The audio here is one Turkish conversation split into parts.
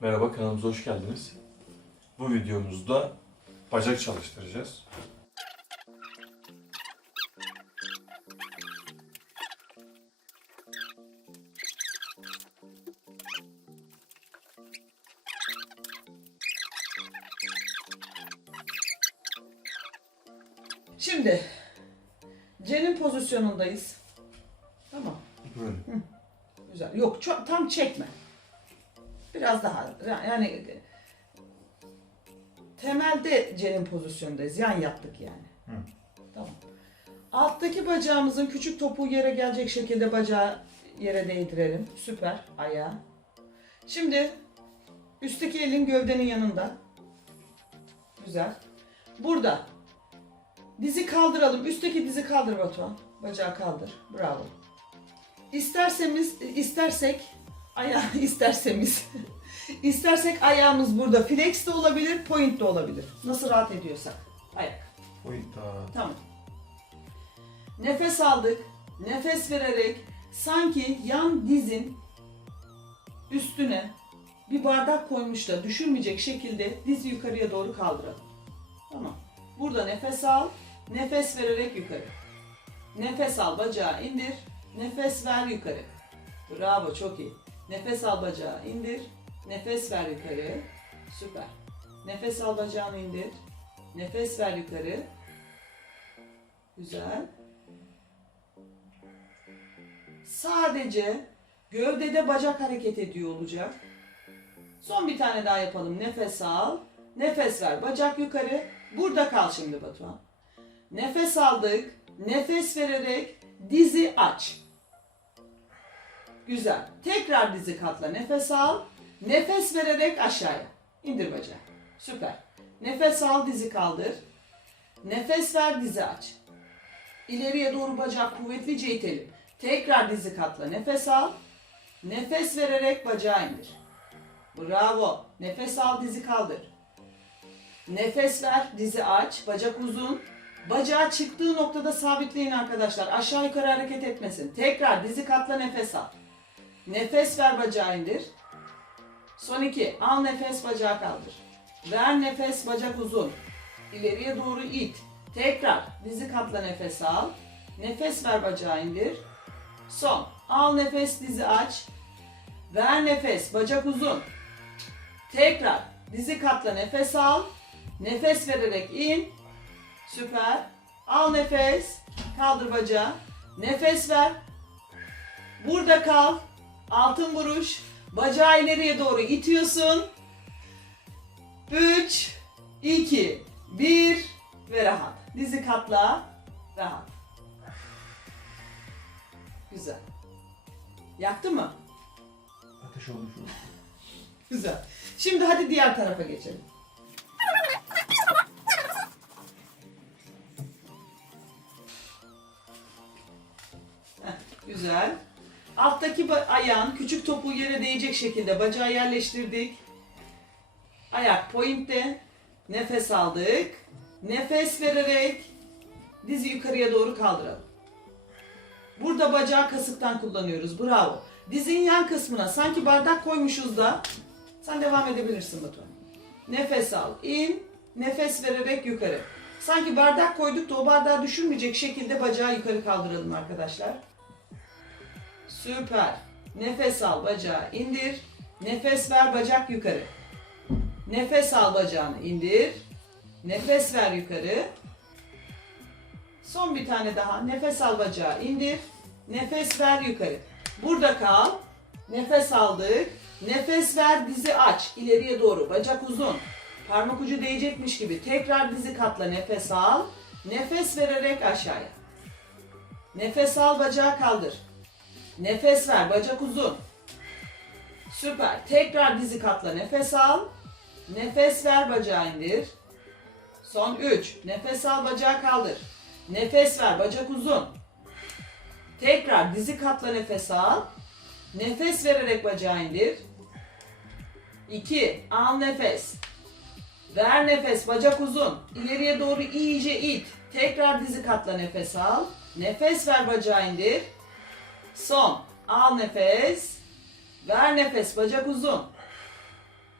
Merhaba kanalımıza hoş geldiniz. Bu videomuzda bacak çalıştıracağız. Şimdi C'nin pozisyonundayız. Tamam. Böyle. Güzel. Yok çok tam çekme. Biraz daha yani temelde C'nin pozisyondayız. Yan yaptık yani. Hı. Tamam. Alttaki bacağımızın küçük topuğu yere gelecek şekilde bacağı yere değdirelim. Süper. Ayağı. Şimdi üstteki elin gövdenin yanında. Güzel. Burada dizi kaldıralım. Üstteki dizi kaldır Batuhan. Bacağı kaldır. Bravo. İstersemiz, istersek, ayağı istersemiz, istersek ayağımız burada flex de olabilir, point de olabilir. Nasıl rahat ediyorsak. Ayak. Oyunda. Tamam. Nefes aldık. Nefes vererek sanki yan dizin üstüne bir bardak koymuş da düşürmeyecek şekilde dizi yukarıya doğru kaldıralım. Tamam. Burada nefes al. Nefes vererek yukarı. Nefes al bacağı indir. Nefes ver yukarı. Bravo çok iyi. Nefes al bacağı indir. Nefes ver yukarı. Süper. Nefes al bacağını indir. Nefes ver yukarı. Güzel. Sadece gövdede bacak hareket ediyor olacak. Son bir tane daha yapalım. Nefes al. Nefes ver. Bacak yukarı. Burada kal şimdi Batuhan. Nefes aldık. Nefes vererek dizi aç. Güzel. Tekrar dizi katla. Nefes al. Nefes vererek aşağıya. İndir bacağı. Süper. Nefes al dizi kaldır. Nefes ver dizi aç. İleriye doğru bacak kuvvetlice itelim. Tekrar dizi katla. Nefes al. Nefes vererek bacağı indir. Bravo. Nefes al dizi kaldır. Nefes ver dizi aç. Bacak uzun. Bacağı çıktığı noktada sabitleyin arkadaşlar. Aşağı yukarı hareket etmesin. Tekrar dizi katla nefes al. Nefes ver bacağı indir. Son iki. Al nefes bacağı kaldır. Ver nefes bacak uzun. İleriye doğru it. Tekrar dizi katla nefes al. Nefes ver bacağı indir. Son. Al nefes dizi aç. Ver nefes bacak uzun. Tekrar dizi katla nefes al. Nefes vererek in. Süper. Al nefes. Kaldır bacağı. Nefes ver. Burada kal. Altın vuruş. Bacağı ileriye doğru itiyorsun. 3, 2, 1 ve rahat. Dizi katla. Rahat. Güzel. Yaktı mı? Ateş olmuş. Güzel. Şimdi hadi diğer tarafa geçelim. Heh, güzel. Alttaki ayağın küçük topuğu yere değecek şekilde bacağı yerleştirdik. Ayak pointte. Nefes aldık. Nefes vererek dizi yukarıya doğru kaldıralım. Burada bacağı kasıktan kullanıyoruz. Bravo. Dizin yan kısmına sanki bardak koymuşuz da sen devam edebilirsin Batuhan. Nefes al. in. Nefes vererek yukarı. Sanki bardak koyduk da o bardağı düşürmeyecek şekilde bacağı yukarı kaldıralım arkadaşlar. Süper. Nefes al bacağı indir. Nefes ver bacak yukarı. Nefes al bacağını indir. Nefes ver yukarı. Son bir tane daha. Nefes al bacağı indir. Nefes ver yukarı. Burada kal. Nefes aldık. Nefes ver dizi aç. İleriye doğru. Bacak uzun. Parmak ucu değecekmiş gibi. Tekrar dizi katla. Nefes al. Nefes vererek aşağıya. Nefes al bacağı kaldır. Nefes ver bacak uzun. Süper. Tekrar dizi katla. Nefes al. Nefes ver bacağı indir. Son 3. Nefes al bacağı kaldır. Nefes ver bacak uzun. Tekrar dizi katla nefes al. Nefes vererek bacağı indir. 2. Al nefes. Ver nefes bacak uzun. İleriye doğru iyice it. Tekrar dizi katla nefes al. Nefes ver bacağı indir. Son. Al nefes. Ver nefes bacak uzun.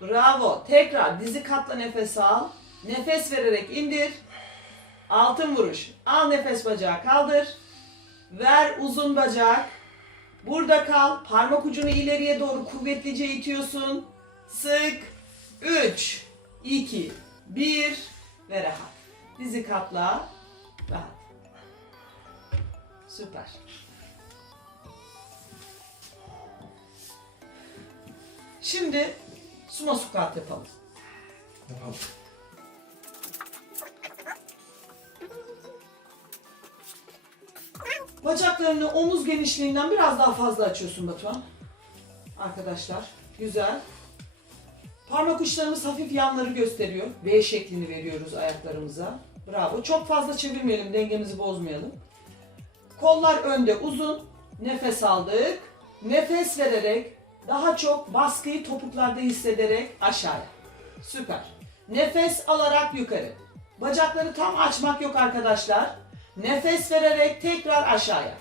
Bravo. Tekrar dizi katla nefes al. Nefes vererek indir. Altın vuruş. Al nefes bacağı kaldır. Ver uzun bacak. Burada kal. Parmak ucunu ileriye doğru kuvvetlice itiyorsun. Sık. 3, 2, 1 ve rahat. Dizi katla. Rahat. Süper. Şimdi sumo squat yapalım. Yapalım. Bacaklarını omuz genişliğinden biraz daha fazla açıyorsun Batuhan. Arkadaşlar. Güzel. Parmak uçlarımız hafif yanları gösteriyor. V şeklini veriyoruz ayaklarımıza. Bravo. Çok fazla çevirmeyelim. Dengemizi bozmayalım. Kollar önde uzun. Nefes aldık. Nefes vererek daha çok baskıyı topuklarda hissederek aşağıya. Süper. Nefes alarak yukarı. Bacakları tam açmak yok arkadaşlar. Nefes vererek tekrar aşağıya.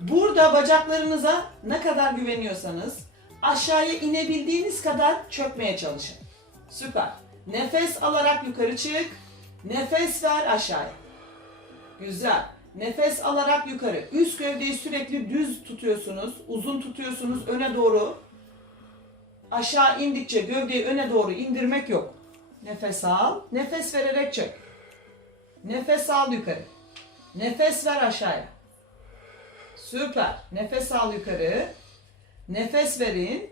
Burada bacaklarınıza ne kadar güveniyorsanız aşağıya inebildiğiniz kadar çökmeye çalışın. Süper. Nefes alarak yukarı çık. Nefes ver aşağıya. Güzel. Nefes alarak yukarı. Üst gövdeyi sürekli düz tutuyorsunuz. Uzun tutuyorsunuz öne doğru. Aşağı indikçe gövdeyi öne doğru indirmek yok. Nefes al. Nefes vererek çök. Nefes al yukarı. Nefes ver aşağıya. Süper. Nefes al yukarı. Nefes verin.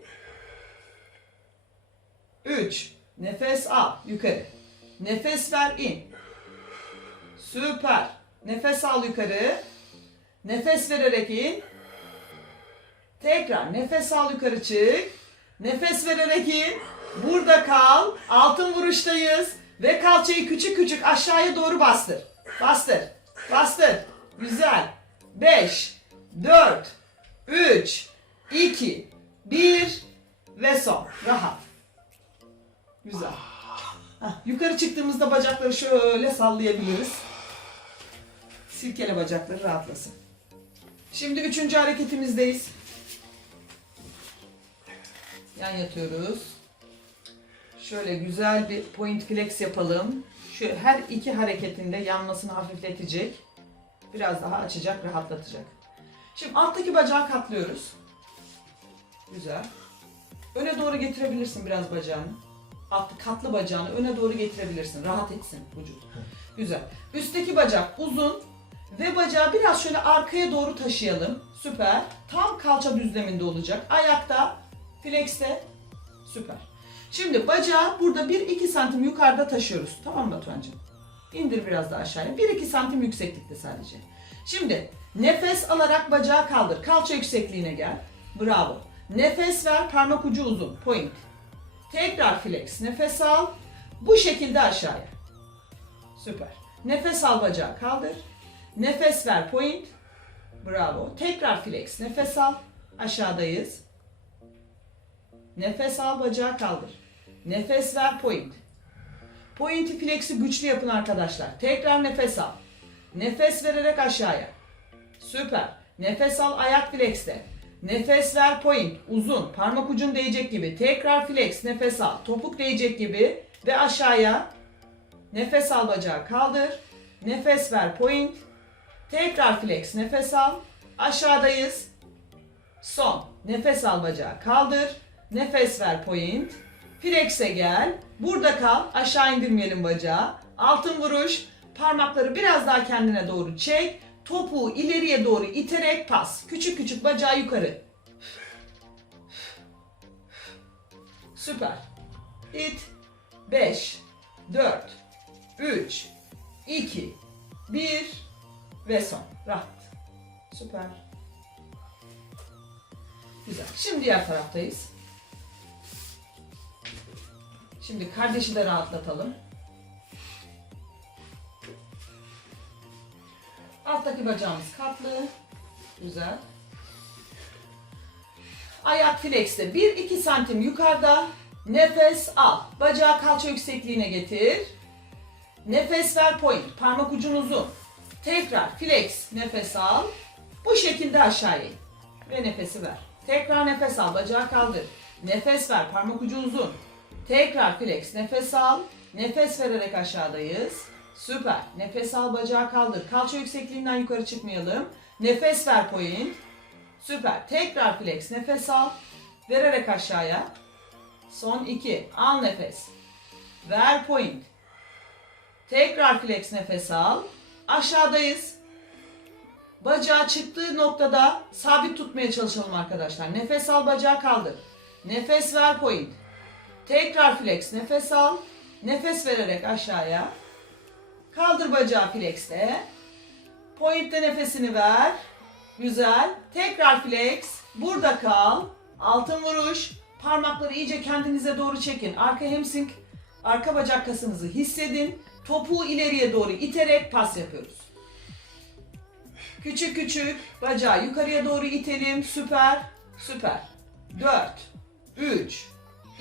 3. Nefes al yukarı. Nefes ver in. Süper. Nefes al yukarı. Nefes vererek in. Tekrar nefes al yukarı çık. Nefes vererek in. Burada kal. Altın vuruştayız. Ve kalçayı küçük küçük aşağıya doğru bastır. Bastır. Bastır. Güzel. 5, 4, 3, 2, 1 ve son. Rahat. Güzel. Hah, yukarı çıktığımızda bacakları şöyle sallayabiliriz. Silkele bacakları rahatlasın. Şimdi üçüncü hareketimizdeyiz. Yan yatıyoruz. Şöyle güzel bir point flex yapalım. Şu her iki hareketinde yanmasını hafifletecek. Biraz daha açacak, rahatlatacak. Şimdi alttaki bacağı katlıyoruz. Güzel. Öne doğru getirebilirsin biraz bacağını. Alt, katlı bacağını öne doğru getirebilirsin. Rahat etsin vücut. Güzel. Üstteki bacak uzun ve bacağı biraz şöyle arkaya doğru taşıyalım. Süper. Tam kalça düzleminde olacak. Ayakta, flexte. Süper. Şimdi bacağı burada 1-2 santim yukarıda taşıyoruz. Tamam mı Batuhan'cığım? İndir biraz daha aşağıya. 1-2 santim yükseklikte sadece. Şimdi nefes alarak bacağı kaldır. Kalça yüksekliğine gel. Bravo. Nefes ver. Parmak ucu uzun. Point. Tekrar flex. Nefes al. Bu şekilde aşağıya. Süper. Nefes al bacağı kaldır. Nefes ver. Point. Bravo. Tekrar flex. Nefes al. Aşağıdayız. Nefes al bacağı kaldır. Nefes ver point. Pointi flex'i güçlü yapın arkadaşlar. Tekrar nefes al. Nefes vererek aşağıya. Süper. Nefes al ayak flex'te. Nefes ver point. Uzun. Parmak ucun değecek gibi. Tekrar flex. Nefes al. Topuk değecek gibi. Ve aşağıya. Nefes al bacağı kaldır. Nefes ver point. Tekrar flex. Nefes al. Aşağıdayız. Son. Nefes al bacağı kaldır. Nefes ver point. Flex'e gel. Burada kal. Aşağı indirmeyelim bacağı. Altın vuruş. Parmakları biraz daha kendine doğru çek. Topuğu ileriye doğru iterek pas. Küçük küçük bacağı yukarı. Süper. İt. 5, 4, 3, 2, 1 ve son. Rahat. Süper. Güzel. Şimdi diğer taraftayız. Şimdi kardeşi de rahatlatalım. Alttaki bacağımız katlı. Güzel. Ayak flexte 1-2 santim yukarıda. Nefes al. Bacağı kalça yüksekliğine getir. Nefes ver point. Parmak ucun uzun. Tekrar flex. Nefes al. Bu şekilde aşağıya in. Ve nefesi ver. Tekrar nefes al. Bacağı kaldır. Nefes ver. Parmak ucu uzun. Tekrar flex. Nefes al. Nefes vererek aşağıdayız. Süper. Nefes al. Bacağı kaldır. Kalça yüksekliğinden yukarı çıkmayalım. Nefes ver point. Süper. Tekrar flex. Nefes al. Vererek aşağıya. Son iki. Al nefes. Ver point. Tekrar flex nefes al. Aşağıdayız. Bacağı çıktığı noktada sabit tutmaya çalışalım arkadaşlar. Nefes al bacağı kaldır. Nefes ver point. Tekrar flex nefes al. Nefes vererek aşağıya. Kaldır bacağı flexle. Point'te nefesini ver. Güzel. Tekrar flex. Burada kal. Altın vuruş. Parmakları iyice kendinize doğru çekin. Arka hamstring, arka bacak kasınızı hissedin. Topuğu ileriye doğru iterek pas yapıyoruz. Küçük küçük bacağı yukarıya doğru itelim. Süper. Süper. 4, 3,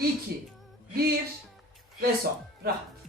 2, 1 ve son. Rahat.